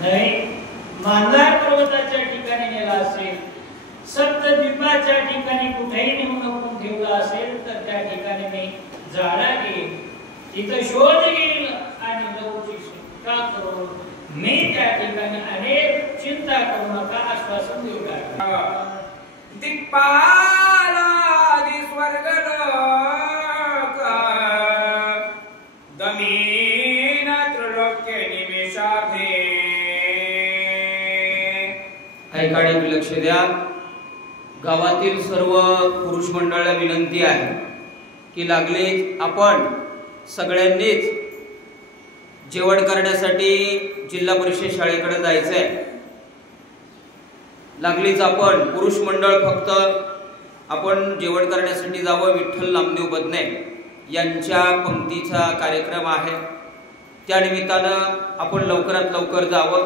नाही, मांदार पर्वताच्या ठिकाणी नेला असेल, सप्तद्वीपाच्या ठिकाणी कुठेही नेऊन आपण ठेवला असेल तर त्या ठिकाणी मी जाळा घेईल, तिथं शोध घेईल आणि जाऊची सुटका करून मी त्या ठिकाणी अनेक चिंता करू नका आश्वासन देऊ लागला. दिक्पालादि स्वर्गलोक दमीन त्रैलोक्य निमेषाभे. ऐकाने लक्ष द्या. गावातील सर्व पुरुष मंडळाला विनंती आहे की लागले आपण सगळ्यांनीच जेवण करण्यासाठी जिल्हा परिषद शाळेकडे जायचंय. लागलीच आपण पुरुष मंडळ फक्त आपण जेवण करण्यासाठी जावं. विठ्ठल नामदेव बदने यांच्या पंक्तीचा कार्यक्रम आहे, त्या निमित्तानं आपण लवकरात लवकर जावं.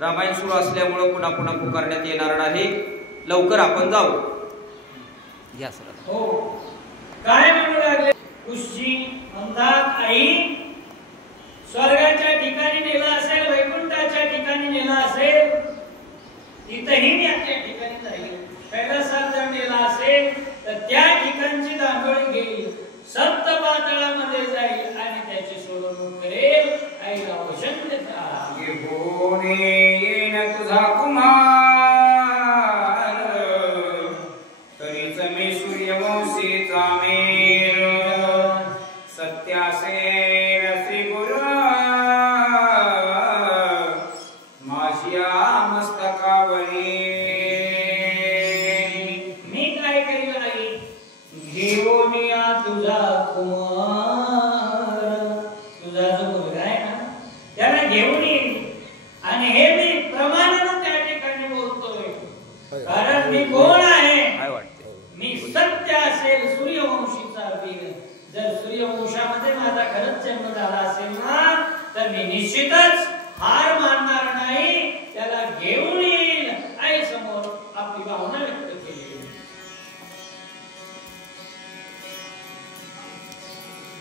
रामायण सुरू असल्यामुळे पुन्हा पुन्हा पुकारण्यात येणार नाही. लवकर आपण जाऊ. या सर. हो, काय म्हणू लागले ऋषी म्हणतात, आई स्वर्गाच्या ठिकाणी नेला असेल, वैकुंठाच्या ठिकाणी नेला असेल, तिथेही मी त्या ठिकाणी जाईल. कैलासात जर नेला असेल तर त्या ठिकाणची दांडोळी घेईल, सप्त पाताळामध्ये जाईल आणि त्याची सोडवणूक करेल. आईला वचन देता घेऊन येईन तुझा कुमार, तरीच मी सूर्यवंशीचा मेर. सत्यासे श्री गुरु माझ्या मस्तकावरी. मी काय करील आई, घेऊन या तुझा कुमार, तुझा जो मुलगा आहे ना त्याला घेऊन येईल. आणि हे मी प्रमाणानं त्या ठिकाणी बोलतोय, कारण मी कोण आहे, मी सत्य असेल, सूर्यवंशीचा वीर. जर सूर्यवंशामध्ये माझा खरंच जन्म झाला असेल ना तर मी निश्चितच हार मानणार नाही, त्याला घेऊन येईल. आई समोर आपली भावना व्यक्त केली.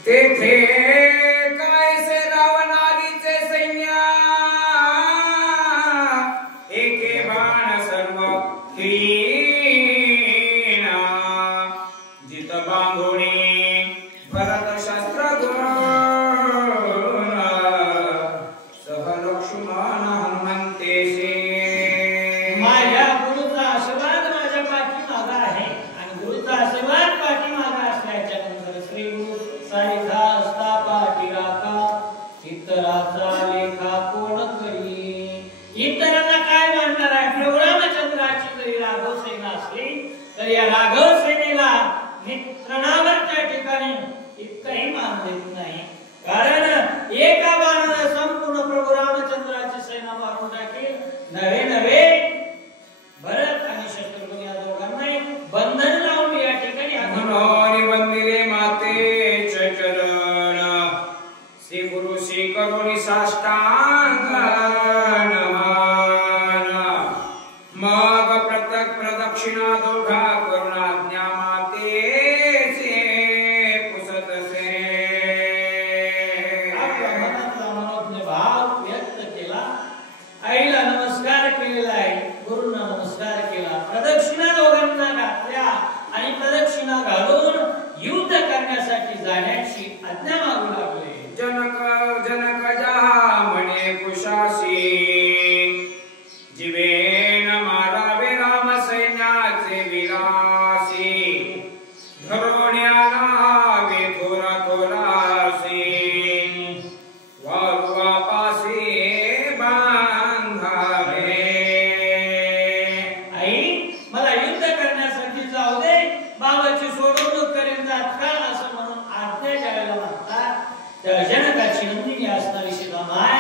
तेथे कायसे रावणालीचे सैन्य, एके बाण सर्व हीना. जित बांधोणी भरत शस्त्र गुण, सह लक्ष्मण हनुमंतेशी. माझ्या गुरुचा आशीर्वाद माझ्या पाठीमागे आहे आणि गुरुचा आशीर्वाद पाठीमागे असल्याच्या नंतर श्री गुरु सारिखा असता पाठीराखा, इतराचा लेखा कोण करी. इतरांना काय म्हणणार आहे. प्रभू रामचंद्राची जरी राघव सेना असली तर या राघव सेनेला मी तृणावर त्या ठिकाणी इतकंही मान देत नाही, कारण एका बाणाने संपूर्ण प्रभू रामचंद्राची सेना मारून टाकेल. नवे नवे भरत आणि शत्रुघ्न या दोघांनाही बंधन लावून या ठिकाणी म्हणून वंदिले मातेचे चरण, श्री गुरु श्री करुणी साष्टांग नमन. मग प्रत्येक प्रदक्षिणा दोघा करुणाज्ञा मातेचे पुसतसे. आपल्या मनातला मनोज्ञ भाव व्यक्त केला. आईला नमस्कार केलेला आहे, गुरुंना नमस्कार केला, प्रदक्षिणा दोघांना घातल्या आणि प्रदक्षिणा घालून युद्ध करण्यासाठी जाण्याची आज्ञा मागू लागले. जनक जनक जा म्हणे कुशासी, जीवेन मारावे राम सैन्याचे विलासी. धरोण्याला थोरा थोरासी, वारू वापासी बांधावे. आई मला युद्ध करण्यासाठी जाऊ दे, बाबाची सोडवणूक करेन तात्काळ असं म्हणून आज्ञा द्यायला मागतात. तर जनकाची नंदिनी असणारी सीतामाय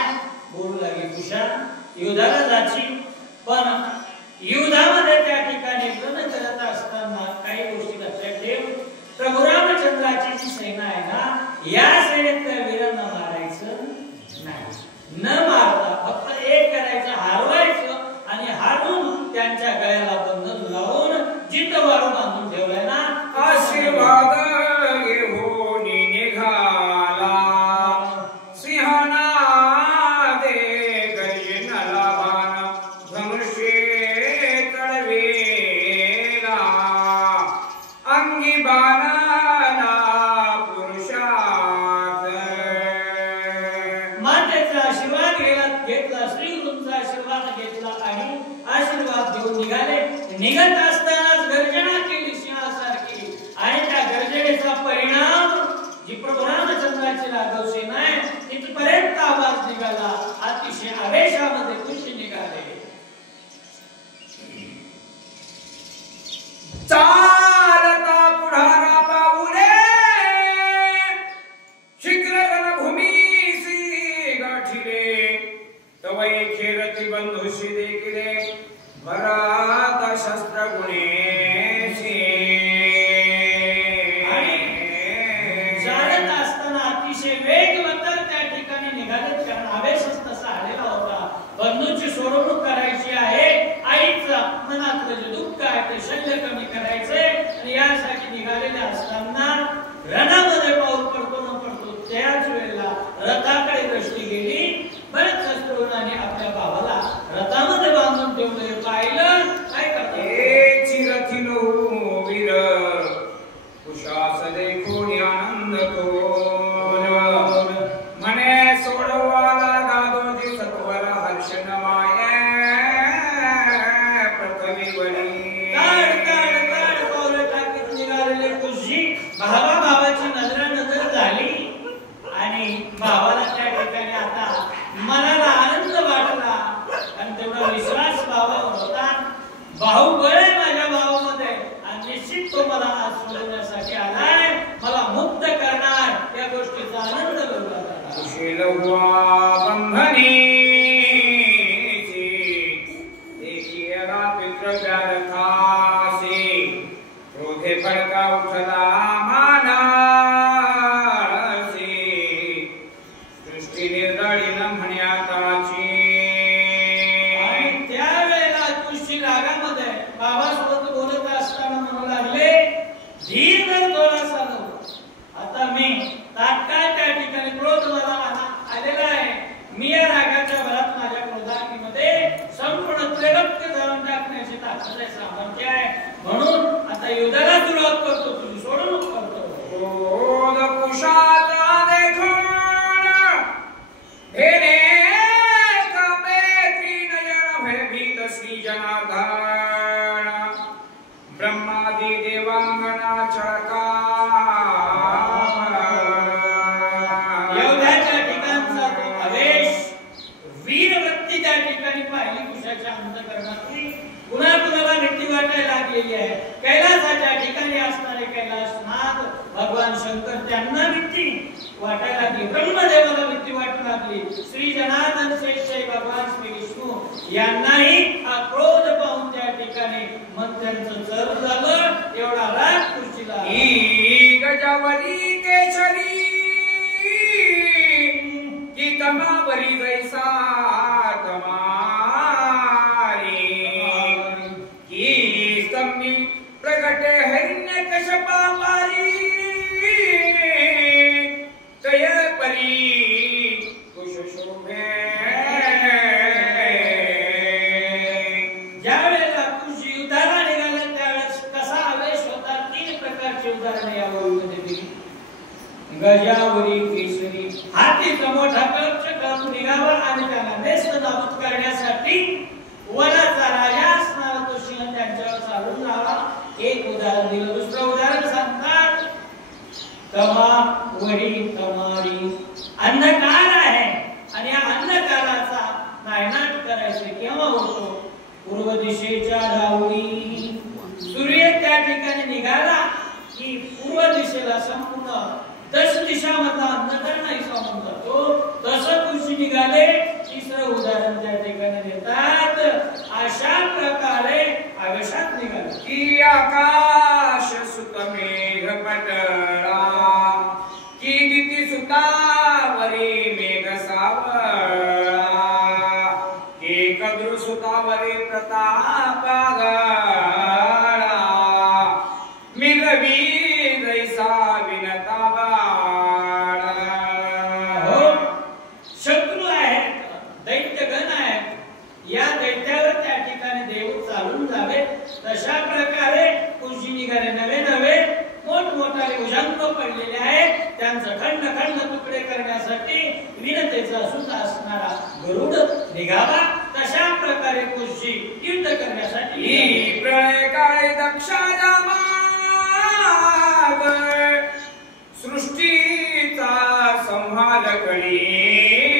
बोलू लागली, कुशा युद्धाला जाची, पण युद्धामध्ये त्या ठिकाणी रण करत असताना काही गोष्टी लक्षात ठेव. प्रभू रामचंद्राची जी सेना आहे ना, या सेनेतल्या वीरांना मारायचं नाही, न मारता फक्त एक करायचं, हारवायचं आणि हारून त्यांच्या गळ्याला बंधन लावून जितवारू बांधून ठेवलाय ना. आशीर्वाद घेऊन निघाला, सिंहना दे गर्जनाला घेतला, श्री गुरूंचा आशीर्वाद घेतला आणि आशीर्वाद घेऊन निघाले. निघत असतानाच गर्जना केली सिंहासारखी आणि त्या गर्जनेचा परिणाम जी प्रभू रामचंद्राची राघव सेना आहे तिथपर्यंत आवाज निघाला. अतिशय आवेशामध्ये खुशी निघाले. चालता पुढारा पाऊले शीघ्र रणभूमीसी गाठिले तवई खेरती बंधुशी देखिले भरात शस्त्र गुणेशी. आणि चालत असताना अतिशय वेगवतर त्या ठिकाणी निघाले. कारण आवेशच तसा आलेला होता. बंधूची सोडवणूक करायची आहे. आईचा मनातलं जे दुःख आहे ते शल्य कमी करायचंय आणि यासाठी निघालेले असताना रणामध्ये पाऊल पडतो न पडतो त्याच वेळेला रथाकडे दृष्टी गेली. बरेच शस्त्रुघ्नाने आपल्या भावाला रथामध्ये बांधून ठेवले. पाहिलं काय करते चिरथी लो वीर कुशास देखून आनंद तोल मने सोडवाला दादोजी सत्वर हर्ष नवाय प्रथमी बळी. काढ पावले टाकीत निघालेले कुशी भावाची नजर झाली आणि भावाला त्या ठिकाणी आता मनाला आनंद वाटला. आणि तेवढा विश्वास भावावर होता. भाऊ बळ आहे माझ्या भावामध्ये आणि निश्चित तो मला आज सोडवण्यासाठी आलाय, मला मुक्त करणार या गोष्टीचा आनंद बरोबर झाला. कुशील हुआ बंधनी पित्र व्यारथासी क्रोधे फडका उठला मानासी सृष्टी निर्दळीन म्हण्याताची. आणि त्यावेळेला कुशी रागामध्ये बाबासोबत बोलत असताना म्हणू लागले, धीर धर थोडासा नको. आता मी तात्काळ त्या ठिकाणी क्रोध मला आलेला आहे. मी या रागाच्या भरात माझ्या क्रोधाग्नीमध्ये संपूर्ण त्रिलोक्य जाळून टाकण्याची ताकद आहे, सामर्थ्य आहे. म्हणून आता युद्धाला सुरुवात करतो, तुझी सोडवणूक करतो. क्रोध कुशाचा देखून धेने कापे त्रिनयन भयभीत श्री जनार्दन ब्रह्मादि देवांगना चळका. एवढ्याच्या ठिकाणचा तो आवेश वीरवृत्ती त्या ठिकाणी पाहिली कुशाच्या अंतःकरणातली. पुन्हा पुन्हा भीती वाटायला लागलेली आहे. कैलासाच्या ठिकाणी असणारे कैलासनाथ भगवान शंकर त्यांना भीती वाटायला लागली. ब्रह्मदेवाला भीती वाटू लागली. श्री जनार्दन शेषशाही भगवान श्री विष्णू यांनाही हा क्रोध पाहून त्या ठिकाणी मन त्यांचं चर झालं. एवढा राग कुशीला. ही गजावरी केशरी की तमावरी जैसा तमारी की स्तंभी प्रगटे हरिण्य कशपामारी तय परी कुश शोभे. ज्या वेळेला कुशी युद्धाला निघाला त्यावेळेस कसा आवेश होता. 3 प्रकारची उदाहरणे या ओळीमध्ये दिली. गजावरी केशरी, हातीचा मोठा कवच करून निघावा आणि त्याला नेस्त नाबूद करण्यासाठी वनाचा राजा असणारा तो सिंह त्यांच्यावर चालून लावा. एक उदाहरण दिलं. दुसरं उदाहरण सांगतात तमावरी तमारी, अंधकार आहे आणि या अंधकाराचा नायनाट करायचे केव्हा होतो. पूर्व दिशेच्या धावणी सूर्य त्या ठिकाणी निघाला की पूर्व दिशेला संपूर्ण 10 दिशामधला अंधकार नाही सावून जातो. तसं कुशी निघाले. तिसरं उदाहरण त्या ठिकाणी देतात. अशा प्रकारे आवेशात निघाले की आकाश सुत मेघ पटळा की दिती सुतावरी मेघ सावळा की कद्रु सुतावरी प्रताप गळा मिरवी जैसा विनता बाळा. हो, शत्रू आहेत, दैत्यगण आहेत. या दैत्यावर त्या ठिकाणी देव चालून जावे. तशा प्रकारे कुशी निघाले. नवे नवे मोठमोठाले भुजंग पडलेले आहेत. त्यांचं खंड खंड तुकडे करण्यासाठी विनतेचा सुद्धा असणारा गरुड निघाला. तशा प्रकारे कुशी युद्ध करण्यासाठी प्रळय काळे दक्षाच्या माग सृष्टीचा संहार करीत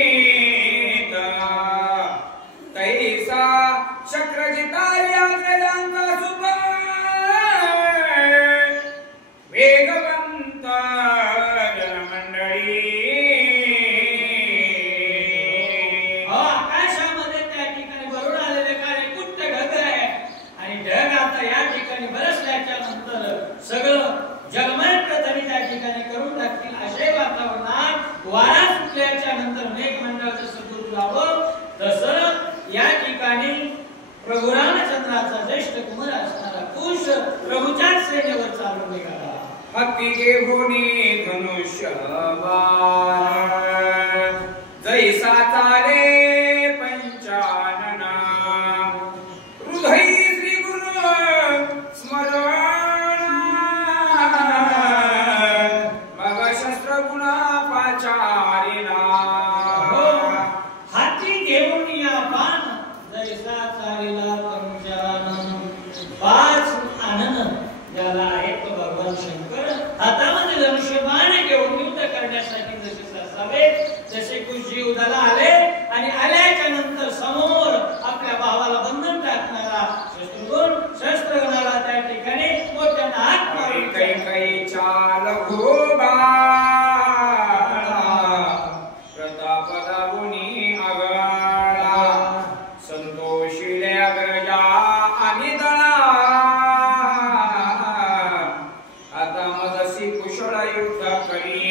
तैसा शक्रजितारी अग्रजांचा सुत वेगवंत जनमंडळी आकाशामध्ये त्या ठिकाणी भरून आलेले काळे कुट्ट ढग आहे आणि ढग आता या ठिकाणी बरसल्याच्या नंतर सगळं जगमय प्रथमी त्या ठिकाणी करून टाकतील. असे वातावरणात वारा सुटल्याच्या नंतर मेघमंडळाचं सदूर लावलं. तसं या ठिकाणी प्रभू रामचंद्राचा ज्येष्ठ कुमार असणारा कुश प्रभूच्याच सेनेवर चालून निघाला. हत्ती घेऊनी धनुष्य बाण जैसा चाले पंचानना हृदय श्री गुरु स्मरण मग शस्त्र गुणा पाचारिणा हाती घेऊन या बाण जैसा चालेला पंचानन पाच आनन ज्याला आहे तो भगवान शंकर हातामध्ये धनुष्यबाण घेऊन युद्ध करण्यासाठी जसे असावे जसे कुशी युद्धाला आले आणि आल्याच्या नंतर समोर आपल्या भावाला बंधन टाकणारा शस्त्रगणाला त्या ठिकाणी मोठ्यानं हात मारून काही चाल घोबा प्रताप दाबुनी आगळा संतोषिले अग्रजा आणि दळा आता मजसी कुशळ युद्ध करी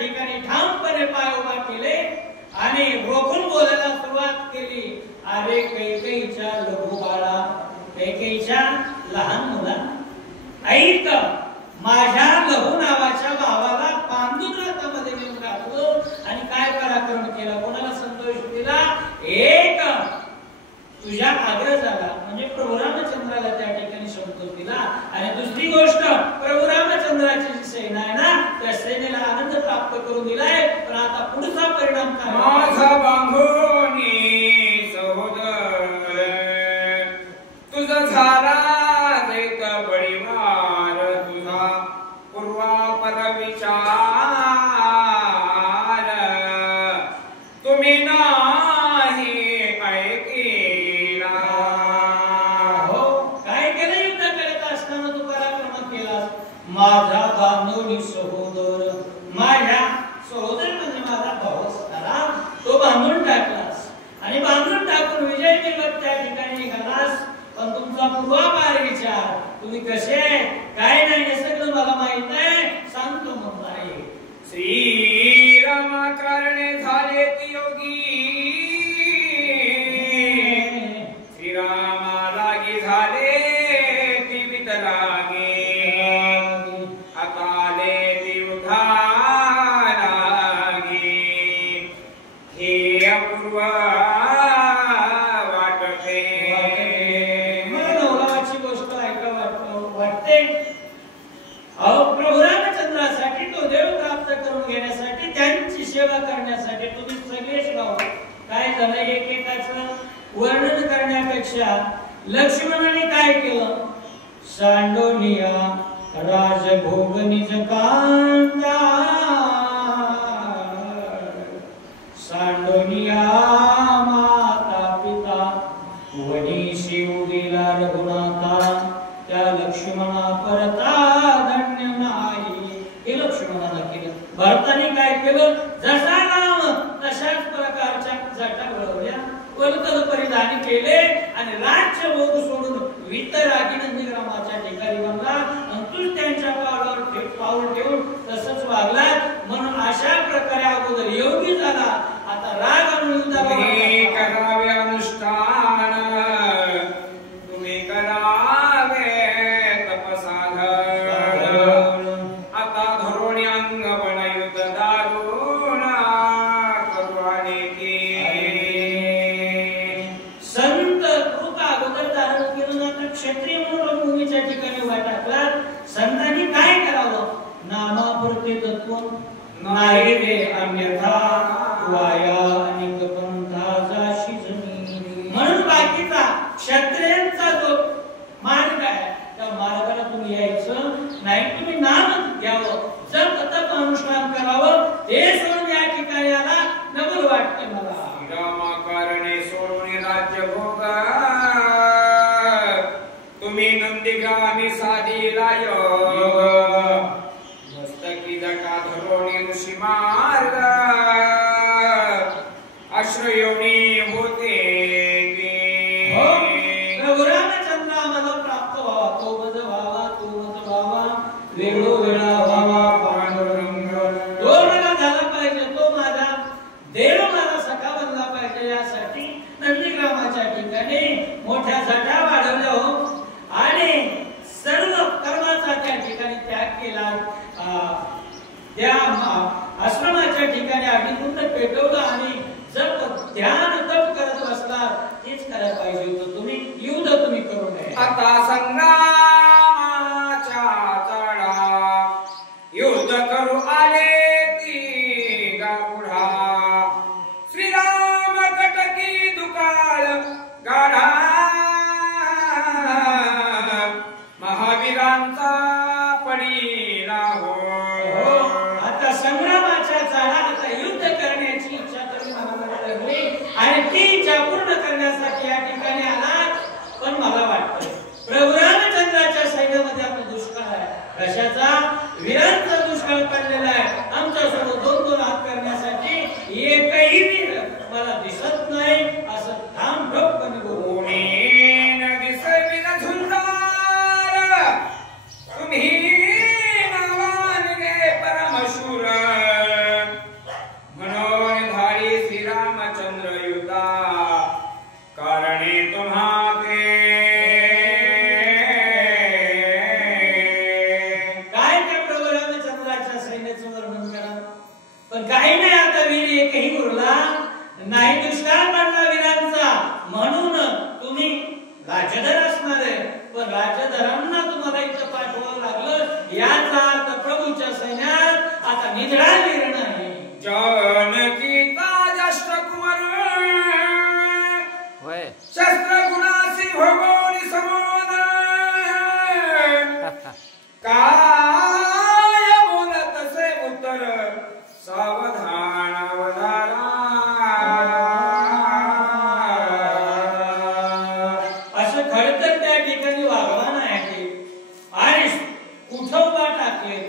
ठिकाणी ठामपणे पाय उभा केले आणि रोखून बोलायला सुरुवात केली. अरे कैकेयीच्या लघु बाळा कैकेयीच्या लहान मुला ऐक माझ्या लघु नावाच्या भावाला बांधून रथामध्ये नेऊन टाकलं आणि काय पराक्रम केला कोणाला संतोष दिला. एक तुझ्या अग्रजाला म्हणजे प्रभू रामचंद्राला त्या ठिकाणी संतोष दिला आणि दुसरी गोष्ट प्रभू रामचंद्राची जी सेना आहे ना त्या सेनेला आनंद प्राप्त करून दिलाय. पण आता पुढचा परिणाम काय माझा बांधोनी सहोदर तुझा झाला दैत बळीवार तुझा पूर्वापर विचार तुम्ही नाही ऐकिला. हो काय केलं युद्ध करत असताना तू पराक्रम केलास. माझा बांधोनी सहोदर माझ्या सहोदर म्हणजे माझा भाऊ असणारा तो बांधून टाकलास आणि बांधून टाकून विजय मिळवत त्या ठिकाणी निघालास. पण तुमचा पूर्वापार विचार तुम्ही कसे आहे काय नाही हे सगळं मला माहित आहे सांगतो मग आहे. श्रीराम कारणे झाले ती योगी श्रीरामा लागी झाले ती वितलागी आता आले ती उधारागी हे अपूर्व वाटते. मला नवलाची गोष्ट वाटते. अहो प्रभू रामचंद्रासाठी तो देव प्राप्त करून घेण्यासाठी त्यांची सेवा करण्यासाठी तुम्ही सगळेच भाऊ काय झालं एकेकाचं वर्णन करण्यापेक्षा लक्ष्मणाने काय केलं. सांडोनिया राजभोग निज कांता सांडोनिया माता पिता वनीशी उदिला रघुनाथा त्या लक्ष्मणा परता धन्य नाही. हे लक्ष्मणाला केलं. भरताने काय केलं जसा राम तशाच प्रकारच्या जटा वळवल्या वरतल परिधान केले आणि राज्य भोग सोडून वितरागी नंदीग्रामाच्या ठिकाणी बनला आणि तू त्यांच्या पावलावर पाऊल ठेवून तसंच वागला. म्हणून अशा प्रकारे अगोदर योगी झाला आता राग आणि तुम्ही करावे अनुष्ठान तुम्ही करावे तपसाधन आता धरोणी अंग बनयुत दारुण करुवाने की संत कृत अगोदर धारण केलं जातं. क्षत्रिय अनेक पंथाचा जमीन. म्हणून बाकीचा क्षत्रियांचा जो मार्ग आहे त्या मार्गाला तुम्ही यायचं नाही. तुम्ही नाम घ्यावं, जप तप अनुष्ठान करावं. ते सोडून या ठिकाणी आला नवल वाटते मला. रामाकारणे सोडून राज्य भोग तुम्ही नंदीग्रामी साधीला योग. मस्तकी जटा धरोणी ऋषी मार्ग आश्रयोनी होते. प्रभू रामचंद्र आम्हाला प्राप्त व्हावा, तो बद व्हावा, तो बद व्हावा, वेळोवेळा व्हावा पांडुरंग. तो मला झाला पाहिजे, तो माझा देव मला सखा बनला पाहिजे. यासाठी नंदीग्रामाच्या ठिकाणी मोठ्या जटा वाढवल्या हो आणि सर्व कर्माचा त्या ठिकाणी त्याग केला. त्या आश्रमाच्या ठिकाणी अग्निकुंड पेटवलं आणि जप ध्यान तप करत बसलात. तेच करायला पाहिजे होतं तुम्ही. युद्ध तुम्ही करू नये. आता संग्रामाच्या चढा युद्ध करू आले ती गाढा. श्रीराम कटकी दुकाळ गाढा महावीरांचा पडीला हो. आता संग्रामाच्या झाडा आता युद्ध करण्याची इच्छा तरी मला लागली आणि ती इच्छा पूर्ण करण्यासाठी या ठिकाणी आलात. पण मला वाटतं प्रभू रामचंद्राच्या सैन्यामध्ये आपला दुष्काळ आहे. कशाचा? वीरांचा दुष्काळ पडलेला आहे. आमच्या सोबत दोन दोन हात करण्यासाठी एकही वीर मला दिसत नाही. असं ठाम ठोकपणे कोणी न दिसे झुंजार तुम्ही नावाने परमशूर. म्हणून धाडी श्रीरामचंद्र युद्धा कारणे तुम्हा काय त्या प्रभू रामचंद्राच्या सैन्याचं वर्णन करा. पण काही नाही, आता वीर एकही उरला नाही. दुष्काळ पडला वीरांचा. म्हणून तुम्ही राज्यधर असणार आहे, पण राज्यधरांना तुम्हाला इथं पाठवावं लागलं. याचा अर्थ प्रभूच्या सैन्यात आता निधडा वीर नाही. जानकीचा ज्येष्ठ कुमार शस्त्र गुणासी भगोनी समोर काय बोलत से उत्तर सावधान अवधारा. असं खडतर त्या ठिकाणी वागवान आहे आणि कुठं उभा टाकले,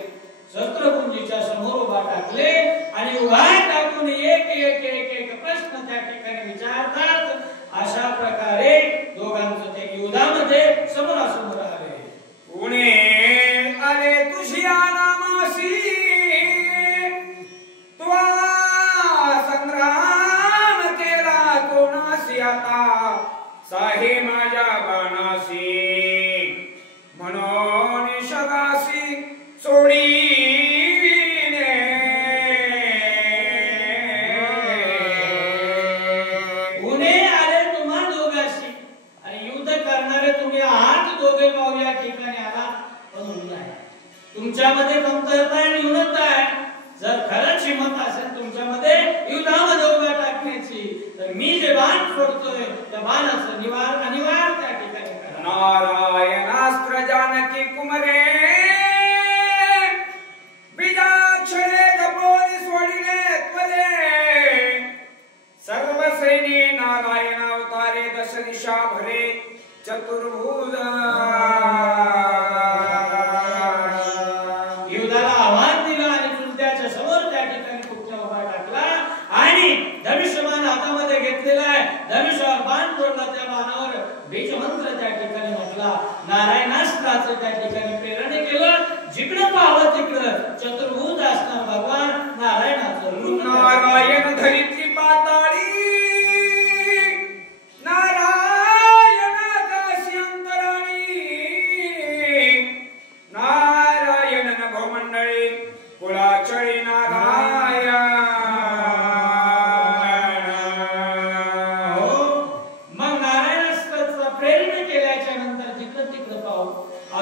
शस्त्रपुंजीच्या समोर उभा टाकले आणि उभा टाकून एक एक एक एक प्रश्न त्या ठिकाणी विचारतात. अशा प्रकारे दोघांचं ते युद्धामध्ये समोरासमोर आले. पुणे आले तुझ्या नामासी त्वा संग्राम केला कोणासी. आता साहे माझ्या बाणासी म्हणून शगासी सोडी तुमच्यामध्ये कमतरता आणि न्यूनता आहे. जर खरंच हिंमत असेल तुमच्यामध्ये युद्धामध्ये उभ्या टाकण्याची, तर मी जे बाण फोडतोय त्या बाणाचं निवार अनिवार्य त्या ठिकाणी करा. नारायणास्त्र जानकी कुमरे बीजाक्षरे जपोरी सोडिले त्वरे. सर्व सैनी नारायण अवतारे दश दिशा भरे चतुर्भुज. धनुष्यबाण हातामध्ये घेतलेला आहे. धनुष्यावर बाण जोडला, त्या बाणावर बीज मंत्र त्या ठिकाणी म्हटला. नारायणास्त्राचं त्या ठिकाणी प्रेरणे केलं. जिकडं पाहावं तिकडं चतुर्भुज असणार भगवान नारायणाचं रूप. नारायण धरित्री पाताळी नारायण नभोमंडळी कुळाचळी नारायण.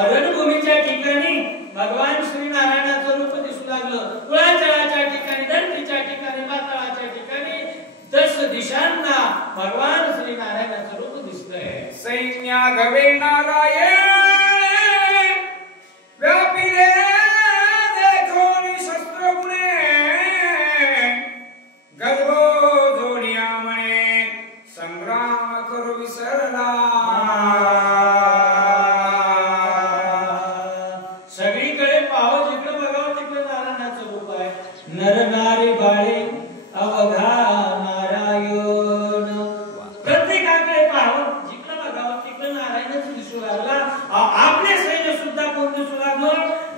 रणभूमीच्या ठिकाणी भगवान श्री नारायणाचं रूप दिसू लागलं. कुळाचळाच्या ठिकाणी, धरतीच्या ठिकाणी, पाताळाच्या ठिकाणी भगवान श्री नारायणाचं रूप दिसतंय. सैन्या गवे नारायण व्यापिले देखोनी शस्त्र गुणे गर्भ जोडिया म्हणे संग्राम करू विसरला. सगळीकडे पाहो जिकडे बघावं तिकडे नारायणाचं रूप आहे. नर नारी बाळे अवघा नारायण. प्रत्येकाकडे पाहावं जिकडे बघावं तिकडे नारायणच दिसू लागला. आपले सैन्य सुद्धा कोण दिसू लागलं?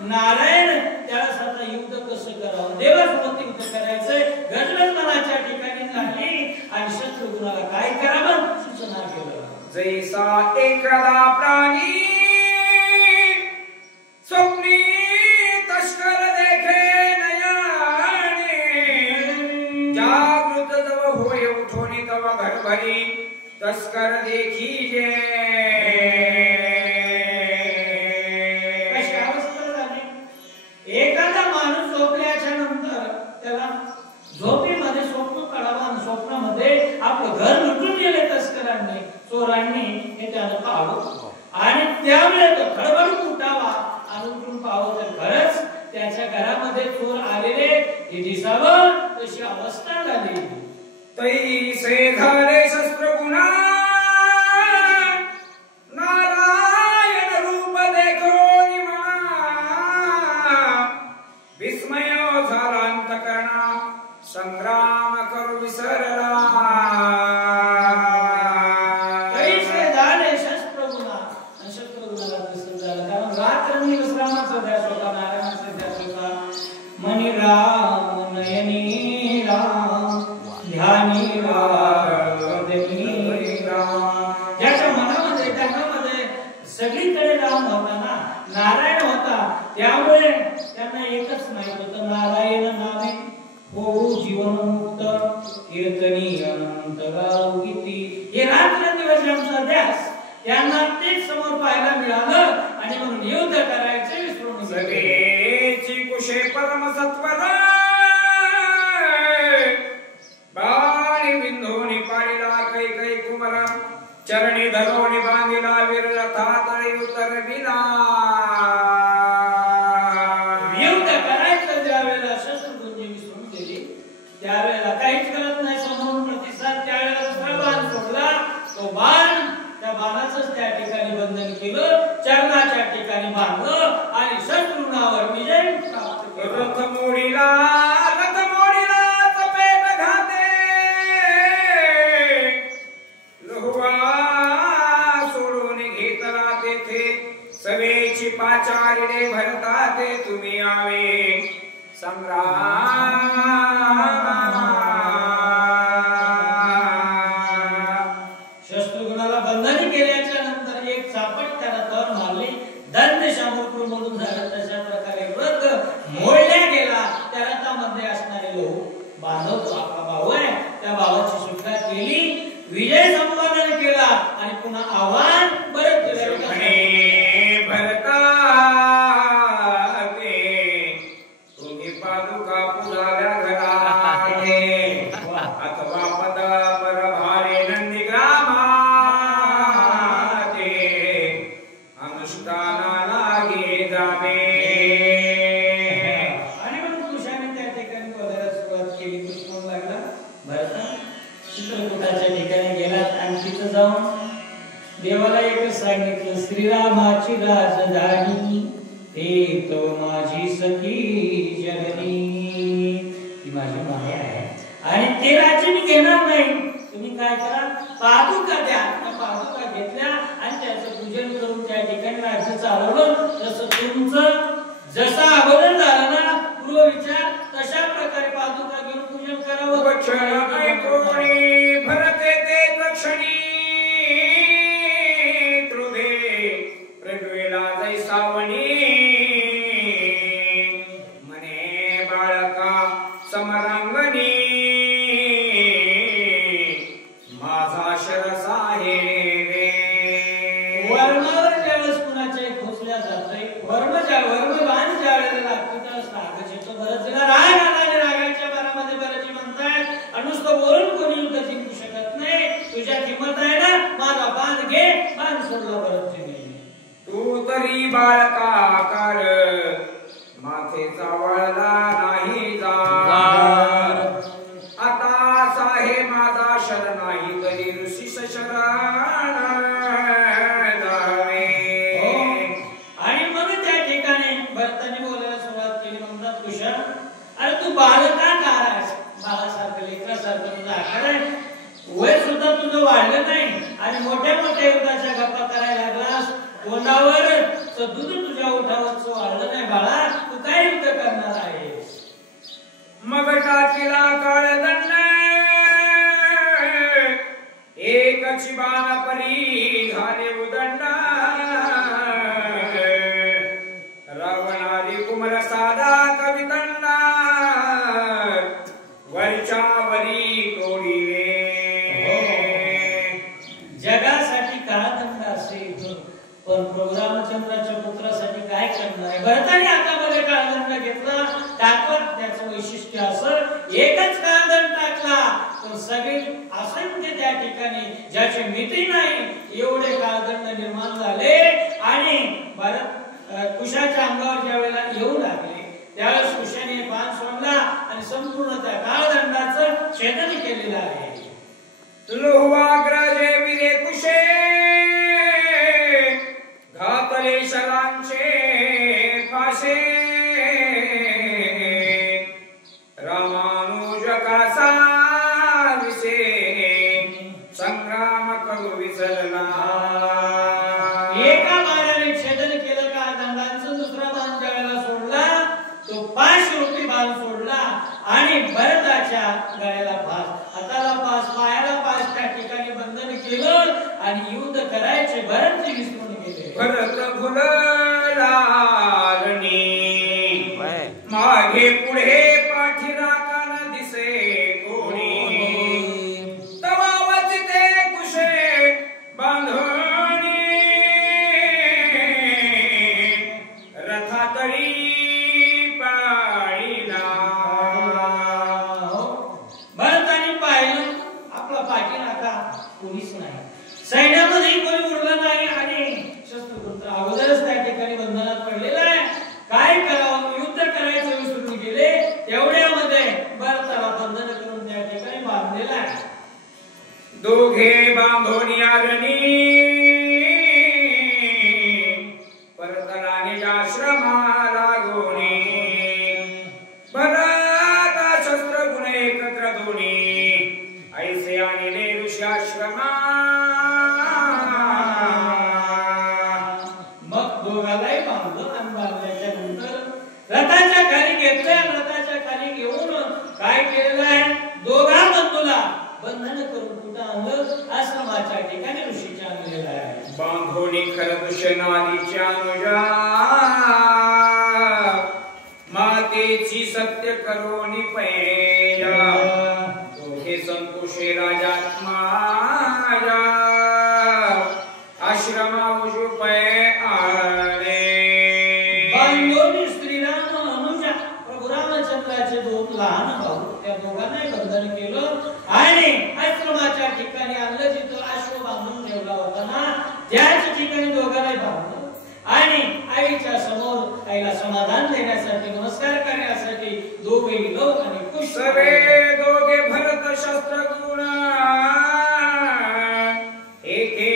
नारायण. त्याला स्वतः युद्ध कसं करावं, देवासोबत युद्ध करायचंय. गजबज मनाच्या ठिकाणी झाली आणि शत्रुघ्नाला काय करावं सूचना केलं. जैसा एखादा प्राणी स्वप्नी तस्कर देखे नयाने जागृत जव होय उठोनी तव घर भरी तस्कर देखीजे. कशी अवस्था झाली. एखादा माणूस झोपल्याच्या नंतर त्याला झोपेमध्ये स्वप्न पडावं आणि स्वप्नामध्ये आपलं घर लुटून गेले तस्करांनी चोरांनी हे त्याला पाहावं आणि त्यावेळेस तो खडबडून उठावा आणि उठून पाहावं तर खरंच त्याच्या घरामध्ये चोर आलेले हे दिसावं. तशी अवस्था झाली. तैसे झाले शस्त्र गुन्हा नारायण रूप देखोनी विस्मय झाला अंतकरणा संग्राम करू विसरला. कैसे झाले शस्त्रगुणा आणि शस्त्रगुणाला दिसत झालं. कारण रात्रंदिवस रामाचा ध्यास होता, नारायणाचा ध्यास होता. मनी राम नयनी राम ध्यानी राम. ज्याच्या मनामध्ये ध्यानामध्ये सगळीकडे राम होता ना, नारायण होता. त्यामुळे त्यांना एकच माहित होतं नारायण नामे होऊ जीवनमुक्त कीर्तनी अनंत गाऊ गीती. हे रात्रंदिवस आमचा ध्यास यांना तेच समोर पाहायला मिळालं आणि म्हणून युद्ध करायचे विसरून सगळेची कुशे परम सत्वरा बाणी बिंदोनी पाळीला कै कुमला चरणी धरोनी बांधिला विरथा तळी उतरविला. युद्ध करायचं ज्यावेळेला शस्त्रगुंजी विसरून गेली त्यावेळेला काहीच करत नाही. समोरून प्रतिसाद त्यावेळेला दुसरा बाण सोडला. तो बाण त्या बाणाचंच त्या ठिकाणी बंधन केलं, चरणाच्या ठिकाणी बांधलं आणि शत्रुनावर विजय प्राप्त केला. रथ मोडीला चपेट घाते लोहवा सोडून घेतला तेथे सवेची पाचारिडे भरता ते तुम्ही आवे संग्राम. शस्त्रगुणाला बंधनी केल्याच्या नंतर एक चापट त्याला तर मारली. दंड शामुक्र म्हणून झालं. तशा प्रकारे व्रत मोडल्या गेला. त्या रथामध्ये असणारे लोक बांधव आपला भाऊ आहे त्या भावाची सुटका केली, विजय संपादन केला आणि पुन्हा आव्हान परत म्हणे भरता तुम्ही पादुका पुजाव्या घराते अथवा पद परभारे नंदीग्रामाते अनुष्ठानाला गे जावे. आणि मग पुरुषाने त्या ठिकाणी पदाला सुरुवात केली. पुष्पम लागला भरता चित्रकूटाच्या ठिकाणी गेला आणि तिथं जाऊन देवाला एकच सांगितलं श्रीरामाची राजधानी ते तो माझी सखी जननी. ती माझी माया आहे आणि ते राज्य मी घेणार नाही. तुम्ही काय करा पादुका द्या. त्या पादुका घेतल्या आणि त्याचं पूजन करून त्या ठिकाणी राज्य चालवलं. तसं तुमचं जसा अगोदर झाला ना पूर्व विचार तशा प्रकारे पादुका घेऊन पूजन करावं. वचन ऐकोणी भरते ते दक्षिणी त्रुधे प्रज्वेला जैसावणी म्हणे बाळका समरांगणी माझा शरस आहे रे. वर्मावर ज्यावेळेस कुणाच्या खोचल्या जातोय वर्म बाण ज्या वेळेला लागतो त्यावेळेस रागच येतो. बरंच जण राग आला आणि रागाच्या भरामध्ये बरेच म्हणतायत आणि नुसतं बोलून कोणी युद्ध जिंकू शकत नाही. बाळका आकार माथेचा वळला नाही जार आता साहे माझा शर नाही तरी ऋषी शरण जावे. आणि मग त्या ठिकाणी भरताने बोलायला सुरुवात केली. म्हणतात कुशा अरे तू बालका आहेस, बाळासारखं लेकरासारखं तुझा आकार आहे, वय सुद्धा तुझं वाढलं नाही आणि मोठ्या मोठ्या युद्धाच्या गप्पा करायला लागलास. तोंडावर दूध तुझ्या ओठावरच वाढलं नाही बाळा, तू काय युद्ध करणार आहेस. मग टाकीला काळदंड एकच बाण परी झाले उदंड रावणारी कुमर साधा कविदंडा वरच्या वरी तोडिले. जगासाठी काळदंड असेल पण प्रभू रामचंद्राच्या पुत्रासाठी काय करणार आहे. भरताने आता मध्ये काळदंड घेतला. टाकत त्याचं वैशिष्ट्य असं एकच काळदंड टाकला पण सगळे असंख्य त्या ठिकाणी ज्याची मिती नाही एवढे काळदंड निर्माण झाले. आणि भारत कुशाच्या अंगावर ज्या वेळेला येऊ लागले त्यावेळेस कुशाने बाण सोडला आणि संपूर्ण त्या काळदंडाचं छेदन केलेलं आहे. लोहाग्रजे विरे कुशे घातले शरांचे फाशे रामानुज कासा विसे संग्राम करू विसरला. एका बाणाने छेदन केलं काळदंडाचं. दुसरा बाण ज्यावेळेला सोडला तो 5 रुपये बाण सोडला आणि भरताच्या गळ्याला फास, हाताला फास, पायाला फास, त्या ठिकाणी बंधन केलं आणि युद्ध करायचे भरत विसरून गेले. भरत भुलला मागे पुढे पाठीराखा न दिसे कोणी तवा वचते कुशे बांधणी रथातळी पाळीला. भरताने पाहिलं आपला पाठीराखा कोणीच नाही, सैन्यामध्ये कोणी उरलं नाही आणि शस्त्रपुत्र अगोदरच त्या ठिकाणी बंधनात पडलेला आहे. काय करावं, युद्ध करायचं विसरून गेले. तेवढ्यामध्ये भरताला बंधन करून त्या ठिकाणी बांधलेला आहे. दोघे बांधोनी आरणी परतराने आश्रमाला गोणी भरता शस्त्र गुण एकत्र दोन्ही ऐसे आणले ऋषी आश्रमा. मग दोघालाही बांधलं आणि बांधल्याच्या नंतर रथाच्या खाली घेतल्या. रथाच्या खाली घेऊन काय केलेलं आहे, दोघा बंधूला बंधन करून कुठं आणलं, आश्रमाच्या ठिकाणी ऋषीच्या आणलेलं आहे. बांधोनी खरदूषणालीच्या अनुजा मातेची सत्य करोनी पैजा दोघे संतोषे राजात्मा आश्रमा उजू पै आले. बांधोनी श्रीराम अनुजा प्रभू रामचंद्राचे दोन लहान भाऊ, त्या दोघांनाही बंधन केलं आणि आश्रमाच्या ठिकाणी आणलं. जिथं अश्व बांधून ठेवला होता ना त्याच ठिकाणी दोघांनाही बांधलं आणि आईच्या समोर आईला समाधान देण्यासाठी, नमस्कार करण्यासाठी दोघे लव आणि कुश सवे दोघे भरत शस्त्र गुण एके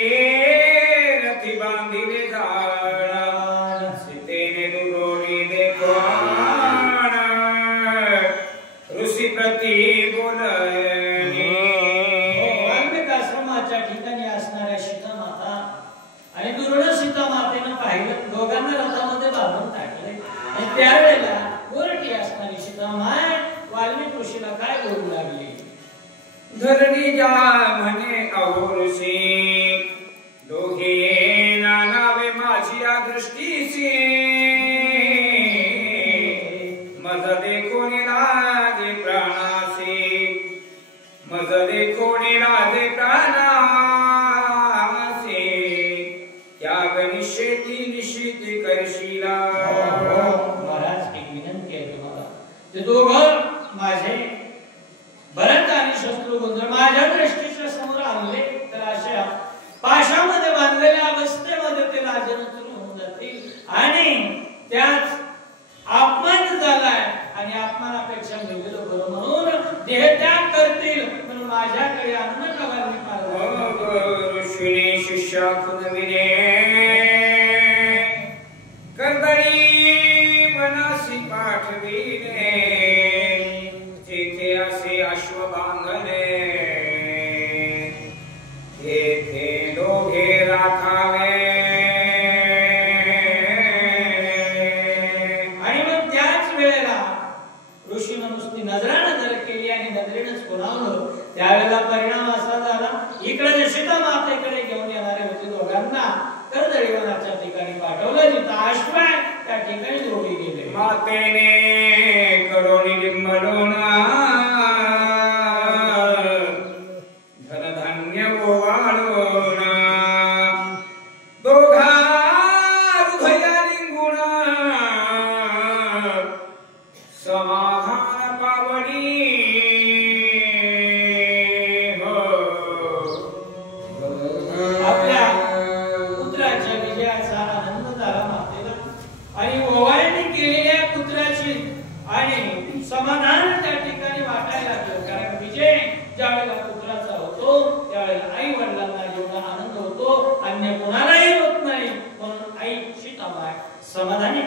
रथी बांधिले झाड सीतेने दुरोडी देखवाण ऋषी प्रती बोलणे. वाल्मिक आश्रमाच्या ठिकाणी असणाऱ्या सीता माता आणि दुर्ड सीता मातेनं पाहिलं, दोघांना रथामध्ये बांधून टाकले आणि त्यावेळेला गोरटी असणारी सीता माय वाल्मिक ऋषीला काय बोलू लागली. धरणी जा म्हणे अहो ऋषी दोघे नानावे माझी या दृष्टीची मज देखोनी लाजे प्राणासी मज देखोनी लाजे प्राणासी त्याग निषेधी निश्चिती करशीला. महाराज एक विनंती आहे तुम्हाला, ते दोघं माझे भरत आणि शत्रुघ्न माझ्या दृष्टीच्या समोर आणले तर शाखुन विने कर्दळी वनासी पाठविले तेथे असे अश्व बांधले तेथे दोघे राखावे आणि मग त्याच वेळेला ऋषीनं नुसती नजर केली आणि नजरेनंच खुणावलं. त्यावेळेला परिणाम असा झाला इकडे सीता मातेकडे घेऊन येणारे होते दोघांना कर्दळीवनाच्या ठिकाणी पाठवलं. जिथं अश्व आहे त्या ठिकाणी दोघे गेले. मातेने करोनी लिंबडून धनधान्य ओवाळून दोघा हृदया लिंगून समाधान पावली आपल्या पुत्राच्या विजयाचा आनंद झाला मातेला आणि ओवाळणी केलेल्या पुत्राची आणि समाधान त्या ठिकाणी वाटायला लागलं. कारण विजय ज्यावेळेला पुत्राचा होतो त्यावेळेला आई वडिलांना जेवढा आनंद होतो अन्य कोणालाही होत नाही. म्हणून आई सीताबाई समाधानी